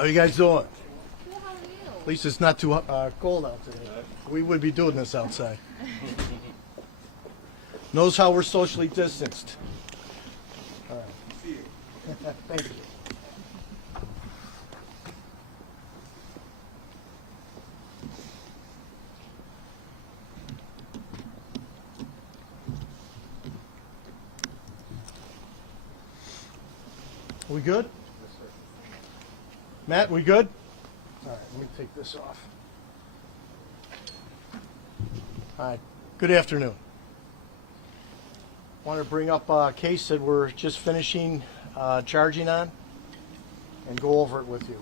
How you guys doing? Good, how are you? At least it's not too cold out today. We would be doing this outside. Knows how we're socially distanced. All right. See you. Thank you. We good? Matt, we good? All right, let me take this off. All right, good afternoon. Want to bring up a case that we're just finishing charging on and go over it with you.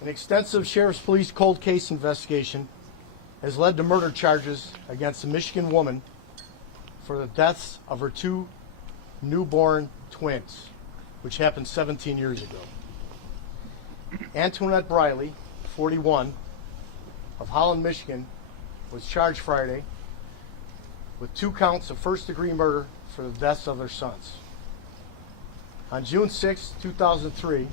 An extensive Sheriff's Police cold case investigation has led to murder charges against a Michigan woman for the deaths of her two newborn twins, which happened 17 years ago. Antoinette Briley, 41, of Holland, Michigan, was charged Friday with 2 counts of first-degree murder for the deaths of their sons. On June 6, 2003,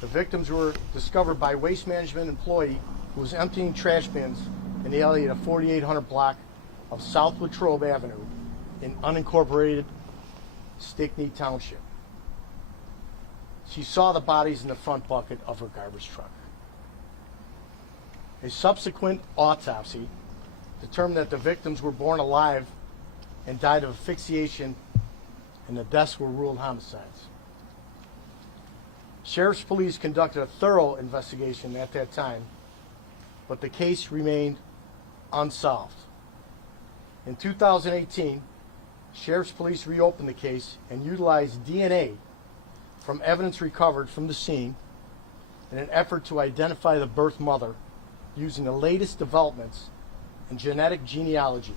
the victims were discovered by a waste management employee who was emptying trash bins in the alley at a 4800 block of South Latrobe Avenue in unincorporated Stickney Township. She saw the bodies in the front bucket of her garbage truck. A subsequent autopsy determined that the victims were born alive and died of asphyxiation, and the deaths were ruled homicides. Sheriff's Police conducted a thorough investigation at that time, but the case remained unsolved. In 2018, Sheriff's Police reopened the case and utilized DNA from evidence recovered from the scene in an effort to identify the birth mother using the latest developments in genetic genealogy.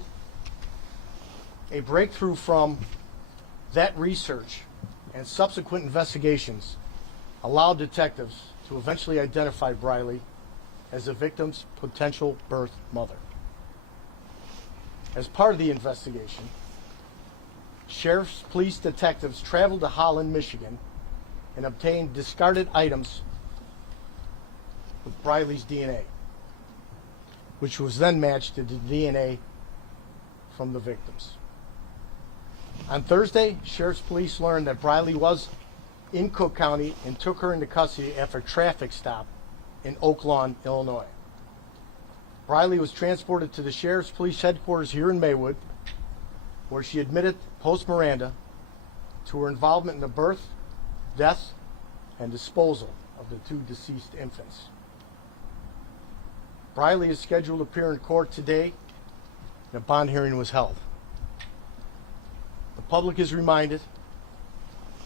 A breakthrough from that research and subsequent investigations allowed detectives to eventually identify Briley as the victim's potential birth mother. As part of the investigation, Sheriff's Police detectives traveled to Holland, Michigan, and obtained discarded items with Briley's DNA, which was then matched to the DNA from the victims. On Thursday, Sheriff's Police learned that Briley was in Cook County and took her into custody after a traffic stop in Oak Lawn, Illinois. Briley was transported to the Sheriff's Police headquarters here in Maywood, where she admitted post-Miranda to her involvement in the birth, death, and disposal of the 2 deceased infants. Briley is scheduled to appear in court today, and a bond hearing was held. The public is reminded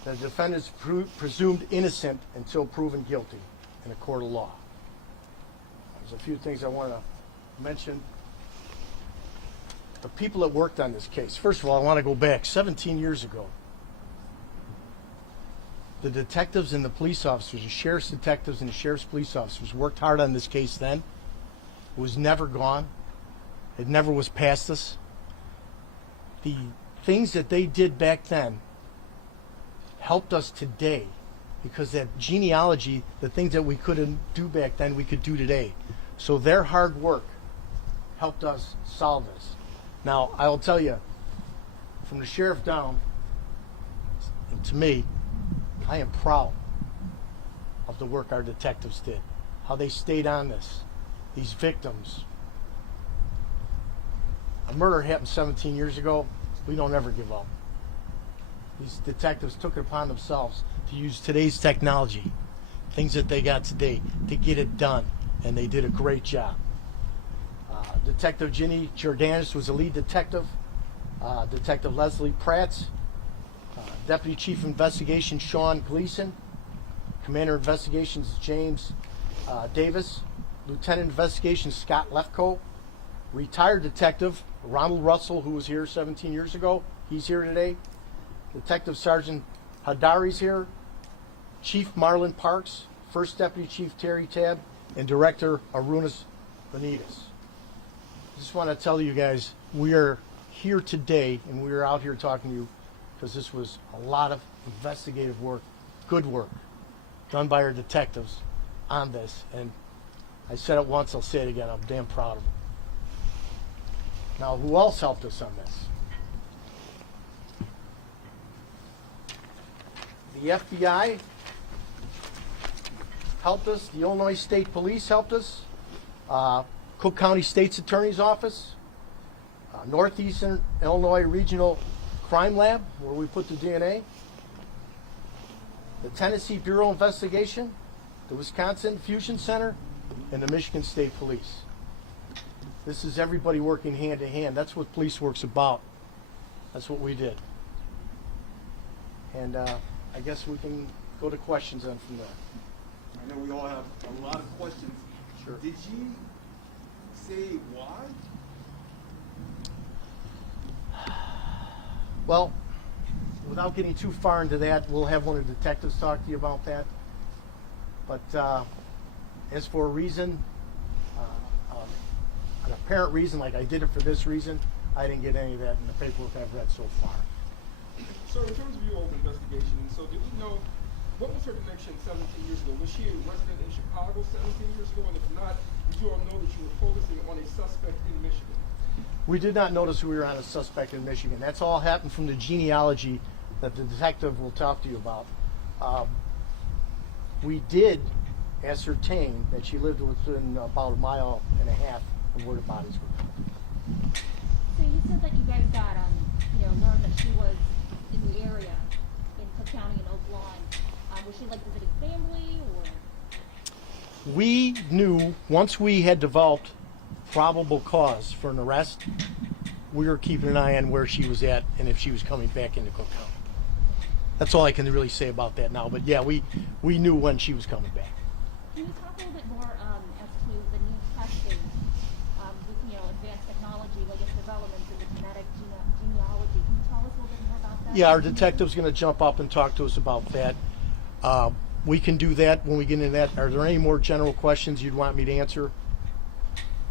that the defendant is presumed innocent until proven guilty in a court of law. There's a few things I want to mention. The people that worked on this case. First of all, I want to go back 17 years ago. The detectives and the police officers, the sheriff's detectives and the sheriff's police officers worked hard on this case then. It was never gone. It never was past us. The things that they did back then helped us today, because that genealogy, the things that we couldn't do back then, we could do today. So their hard work helped us solve this. Now, I will tell you, from the sheriff down, and to me, I am proud of the work our detectives did, how they stayed on this, these victims. A murder happened 17 years ago. We don't ever give up. These detectives took it upon themselves to use today's technology, things that they got today, to get it done, and they did a great job. Detective Ginny Jordanis was the lead detective. Detective Leslie Pratt, Deputy Chief Investigation Sean Gleason, Commander Investigations James Davis, Lieutenant Investigations Scott Lefko, retired Detective Ronald Russell, who was here 17 years ago. He's here today. Detective Sergeant Hadari's here. Chief Marlon Parks, First Deputy Chief Terry Tabb, and Director Arunas Benitez. I just want to tell you guys, we are here today, and we are out here talking to you because this was a lot of investigative work, good work. done by our detectives on this. And I said it once, I'll say it again. I'm damn proud of them. Now, who else helped us on this? The FBI helped us. The Illinois State Police helped us. Cook County State's Attorney's Office. Northeastern Illinois Regional Crime Lab, where we put the DNA. The Tennessee Bureau of Investigation. The Wisconsin Fusion Center. And the Michigan State Police. This is everybody working hand in hand. That's what police work's about. That's what we did. And I guess we can go to questions then from there. I know we all have a lot of questions. Sure. Did you say why? Well, without getting too far into that, we'll have one of the detectives talk to you about that. But as for a reason, an apparent reason, like I did it for this reason, I didn't get any of that in the paperwork I've read so far. So in terms of your old investigation, so did we know, what was her connection 17 years ago? Was she a resident in Chicago 17 years ago? And if not, did you all know that you were focusing on a suspect in Michigan? We did not notice we were on a suspect in Michigan. That's all happened from the genealogy that the detective will talk to you about. We did ascertain that she lived within about 1.5 miles of where the bodies were found. So you said that you guys got, learned that she was in the area in Cook County and Oak Lawn. Was she like visiting family or? We knew once we had developed probable cause for an arrest, we were keeping an eye on where she was at and if she was coming back into Cook County. That's all I can really say about that now. But yeah, we knew when she was coming back. Can you talk a little bit more as to the new testing with advanced technology, like its developments in the genetic genealogy? Can you tell us a little bit more about that? Yeah, our detective's going to jump up and talk to us about that. We can do that when we get into that. Are there any more general questions you'd want me to answer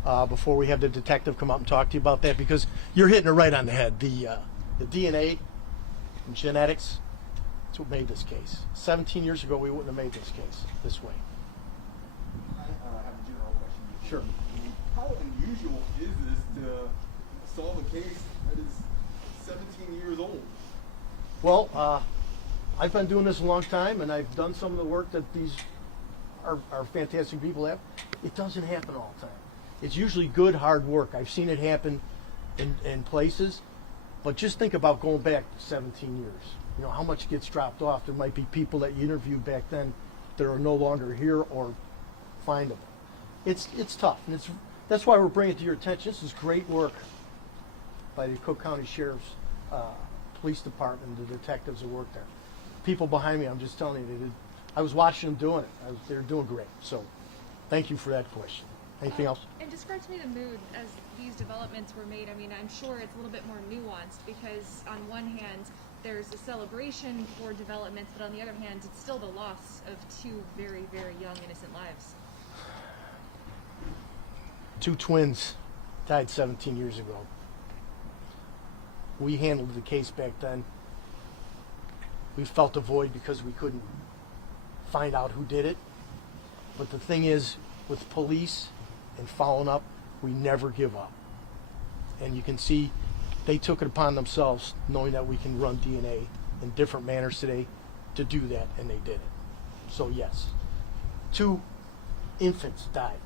before we have the detective come up and talk to you about that? Because you're hitting it right on the head. The DNA and genetics, that's what made this case. 17 years ago, we wouldn't have made this case this way. I have a general question. Sure. How unusual is this to solve a case that is 17 years old? Well, I've been doing this a long time, and I've done some of the work that these are fantastic people have. It doesn't happen all the time. It's usually good, hard work. I've seen it happen in places, but just think about going back 17 years. You know, how much gets dropped off. There might be people that you interviewed back then that are no longer here or findable. It's tough, and that's why we're bringing it to your attention. This is great work by the Cook County Sheriff's Police Department, the detectives that work there. People behind me, I'm just telling you, I was watching them doing it. They're doing great. So thank you for that question. Anything else? And describe to me the mood as these developments were made. I mean, I'm sure it's a little bit more nuanced because on one hand, there's a celebration for developments, but on the other hand, it's still the loss of two very, very young, innocent lives. 2 twins died 17 years ago. We handled the case back then. We felt a void because we couldn't find out who did it. But the thing is, with police and following up, we never give up. And you can see they took it upon themselves, knowing that we can run DNA in different manners today, to do that, and they did it. So yes, 2 infants died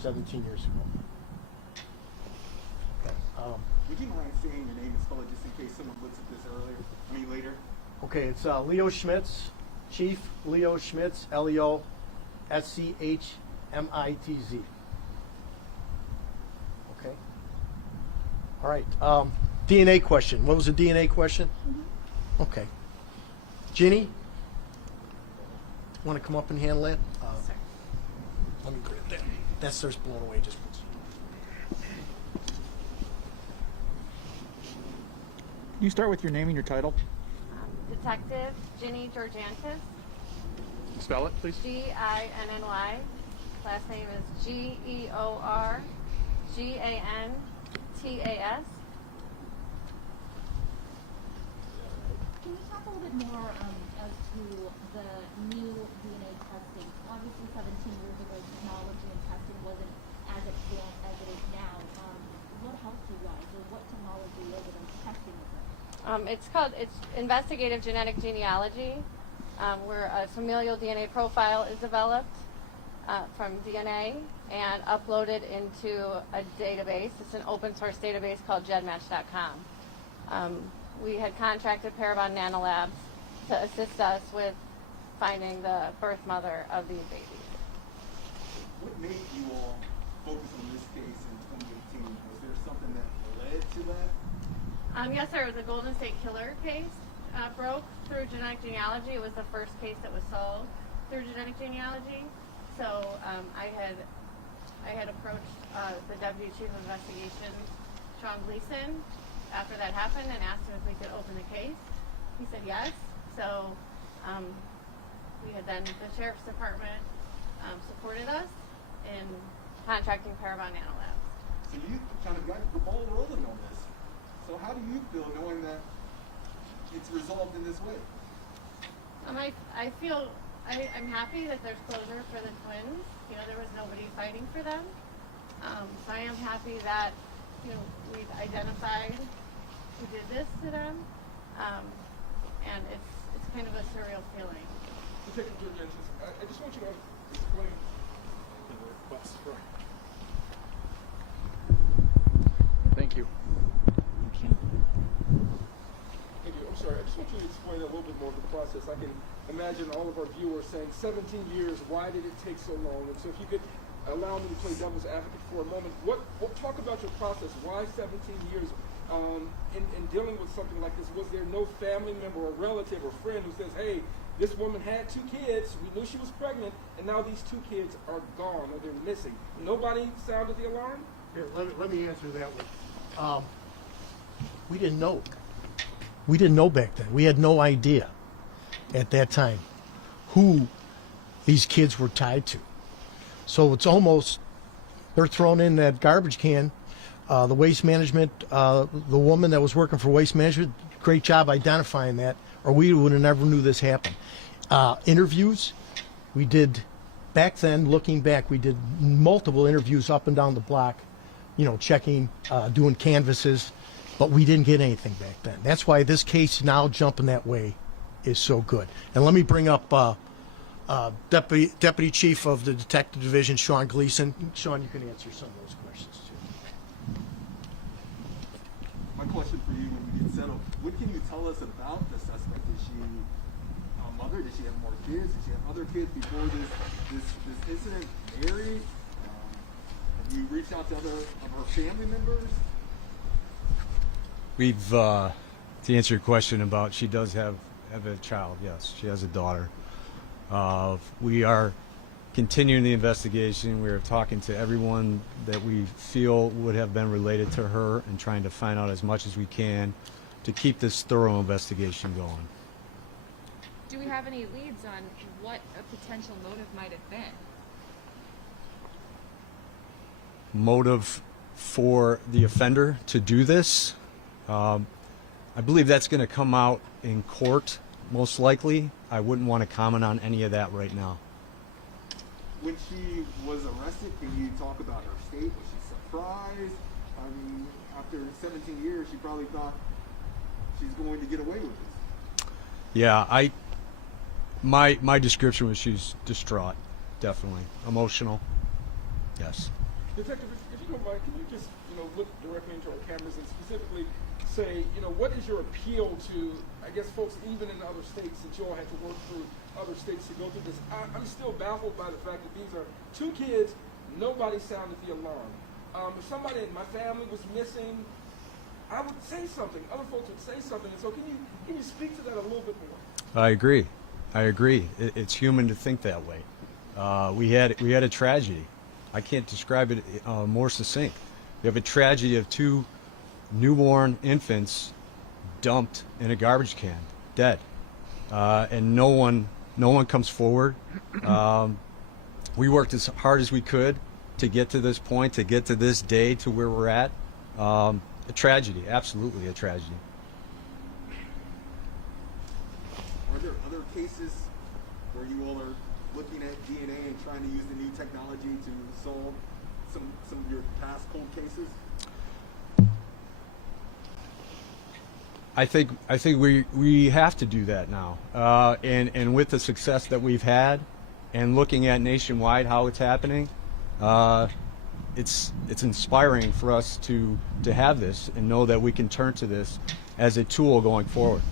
17 years ago. Okay. Would you mind saying your name and spell it just in case someone looks at this later? Okay, it's Leo Schmitz, Chief Leo Schmitz, Leoschmitz. Okay. All right. DNA question. What was the DNA question? Mm-hmm. Okay. Ginny, want to come up and handle that? Let me grab that. That starts blowing away. Just. Can you start with your name and your title? Detective Ginny Georgantis. Spell it, please. Ginny. Last name is Georgantas. Can you talk a little bit more as to the new DNA testing. Obviously, 17 years ago, technology and testing wasn't as advanced as it is now. What helped you guys, or what technology is it, and testing is it? It's investigative genetic genealogy, where a familial DNA profile is developed from DNA and uploaded into a database. It's an open source database called GEDmatch.com. We had contracted Parabon Nanolabs to assist us with finding the birth mother of these babies. What made you all focus on this case in 2018? Was there something that led to that? Yes, sir. It was a Golden State Killer case. Broke through genetic genealogy. It was the first case that was solved through genetic genealogy. So I had approached the Deputy Chief of Investigations, Sean Gleason, after that happened and asked him if we could open the case. He said yes. So we had then, the Sheriff's Department supported us in contracting Parabon Nanolabs. So you kind of got the ball rolling on this. So how do you feel knowing that it's resolved in this way? I'm happy that there's closure for the twins. You know, there was nobody fighting for them. So I am happy that, you know, we've identified who did this to them. And it's kind of a surreal feeling. Detective Georgiantis, I just want you to explain the request. Right. Thank you. Thank you. I'm sorry. I just want you to explain a little bit more of the process. I can imagine all of our viewers saying, 17 years, why did it take so long? And so if you could allow me to play devil's advocate for a moment, talk about your process. Why 17 years in dealing with something like this? Was there no family member or relative or friend who says, hey, this woman had 2 kids, we knew she was pregnant, and now these 2 kids are gone or they're missing? Nobody sounded the alarm? Here, let me answer that one. We didn't know. We didn't know back then. We had no idea at that time who these kids were tied to. So it's almost, they're thrown in that garbage can. The waste management, the woman that was working for waste management, great job identifying that, or we would have never knew this happened. Interviews, we did, back then, looking back, we did multiple interviews up and down the block, you know, checking, doing canvases, but we didn't get anything back then. That's why this case now jumping that way is so good. And let me bring up Deputy Chief of the Detective Division, Sean Gleason. Sean, you can answer some of those questions too. My question for you when we get settled, what can you tell us about the suspect? Is she a mother? Did she have more kids? Did she have other kids before this incident? Married? Have you reached out to other of her family members? We've, to answer your question about, she does have a child, yes. She has a daughter. We are continuing the investigation. We are talking to everyone that we feel would have been related to her and trying to find out as much as we can to keep this thorough investigation going. Do we have any leads on what a potential motive might have been? Motive for the offender to do this? I believe that's going to come out in court, most likely. I wouldn't want to comment on any of that right now. When she was arrested, can you talk about her state? Was she surprised? I mean, after 17 years, she probably thought she's going to get away with this. Yeah, my description was she's distraught, definitely. Emotional, yes. Detective, if you don't mind, can you just, look directly into our cameras and specifically say, what is your appeal to, I guess, folks even in other states, that you all had to work through other states to go through this? I'm still baffled by the fact that these are 2 kids, nobody sounded the alarm. If somebody in my family was missing, I would say something. Other folks would say something. And so can you speak to that a little bit more? I agree. It's human to think that way. We had a tragedy. I can't describe it more succinct. We have a tragedy of 2 newborn infants dumped in a garbage can, dead, and no one comes forward. We worked as hard as we could to get to this point, to get to this day, to where we're at. A tragedy, absolutely a tragedy. there other cases where you all are looking at DNA and trying to use the new technology to solve some of your past cold cases? I think we have to do that now, and with the success that we've had, and looking at nationwide how it's happening, it's inspiring for us to have this and know that we can turn to this as a tool going forward.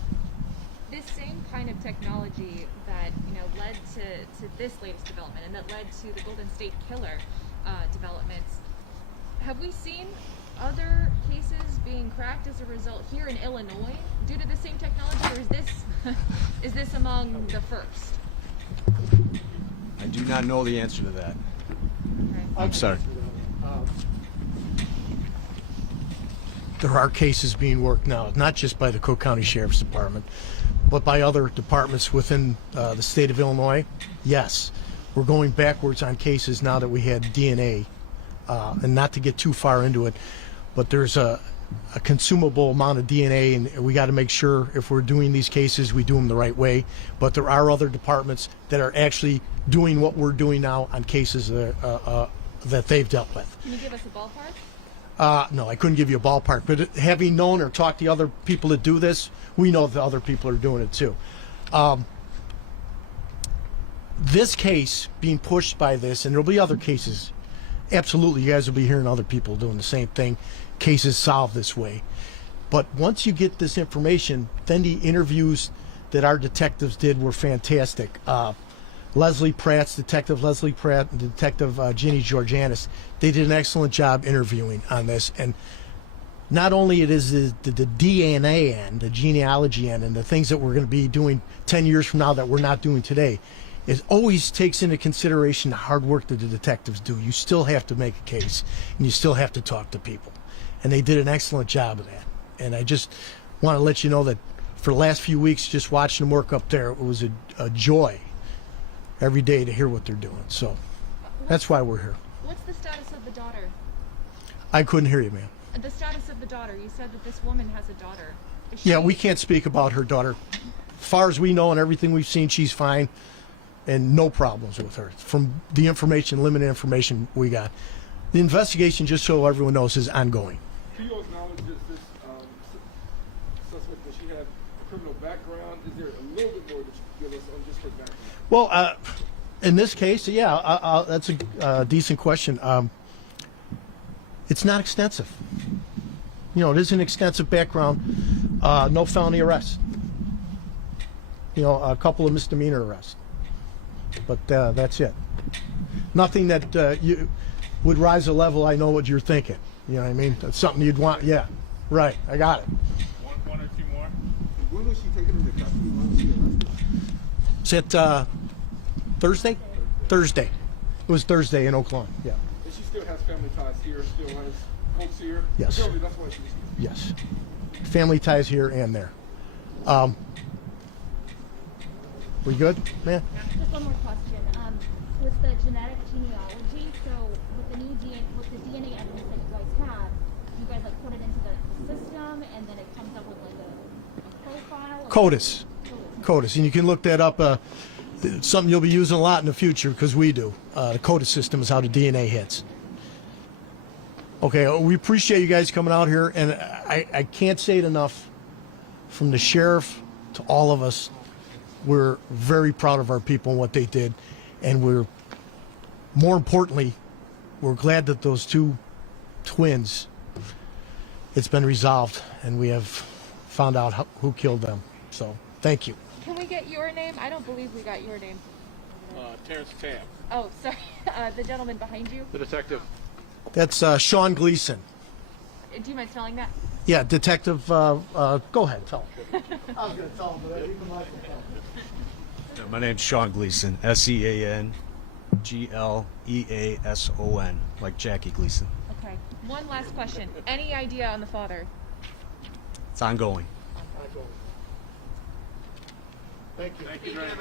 This same kind of technology that led to this latest development and that led to the Golden State Killer developments, have we seen other cases being cracked as a result here in Illinois due to the same technology, or is this among the first? I do not know the answer to that. Okay. I'm sorry. There are cases being worked now, not just by the Cook County Sheriff's Department, but by other departments within the state of Illinois. Yes, we're going backwards on cases now that we had DNA, and not to get too far into it, but there's a consumable amount of DNA, and we got to make sure if we're doing these cases, we do them the right way. But there are other departments that are actually doing what we're doing now on cases that they've dealt with. Can you give us a ballpark? No, I couldn't give you a ballpark, but having known or talked to other people that do this, we know that other people are doing it too. This case being pushed by this, and there'll be other cases. Absolutely, you guys will be hearing other people doing the same thing. Cases solved this way. But once you get this information, then the interviews that our detectives did were fantastic. Leslie Pratt, Detective Leslie Pratt, and Detective Ginny Georgianis, they did an excellent job interviewing on this. And not only it is the DNA end, the genealogy end, and the things that we're going to be doing 10 years from now that we're not doing today, it always takes into consideration the hard work that the detectives do. You still have to make a case, and you still have to talk to people. And they did an excellent job of that. And I just want to let you know that for the last few weeks, just watching them work up there, it was a joy every day to hear what they're doing. So that's why we're here. What's the status of the daughter? I couldn't hear you, ma'am. The status of the daughter. You said that this woman has a daughter. Yeah, we can't speak about her daughter. As far as we know and everything we've seen, she's fine and no problems with her. From the limited information we got. The investigation, just so everyone knows, is ongoing. Do you acknowledge this suspect, that she had a criminal background? Is there a little bit more that you can give us on just her background? Well, in this case, yeah, that's a decent question. It's not extensive. It is an extensive background. No felony arrests. A couple of misdemeanor arrests. But that's it. Nothing that you would rise a level. I know what you're thinking. You know what I mean? That's something you'd want. Yeah, right. I got it. One or two more. When was she taken into custody? When was she arrested? Is it Thursday? Thursday. It was Thursday in Oakland. Yeah. And she still has family ties here, still has folks here? Yes. Presumably that's why she's here. Yes. Family ties here and there. We good, man? Just one more question. With the genetic genealogy, so with the new DNA evidence that you guys have, you guys like put it into the system, and then it comes up with like a profile. CODIS. CODIS, and you can look that up. It's something you'll be using a lot in the future because we do. The CODIS system is how the DNA hits. Okay, we appreciate you guys coming out here, and I can't say it enough. From the sheriff to all of us, we're very proud of our people and what they did, and more importantly, we're glad that those two twins, it's been resolved, and we have found out who killed them. So, thank you. Can we get your name? I don't believe we got your name. Terrence Tam, Oh, sorry. The gentleman behind you. the detective. That's Sean Gleason. Do you mind spelling that? Yeah, Detective, go ahead, tell him. I was going to tell him, but I didn't like to My name's Sean Gleason, SeanGleason, like Jackie Gleason. Okay. One last question. Any idea on the father? It's ongoing. Thank you. Thank you very much.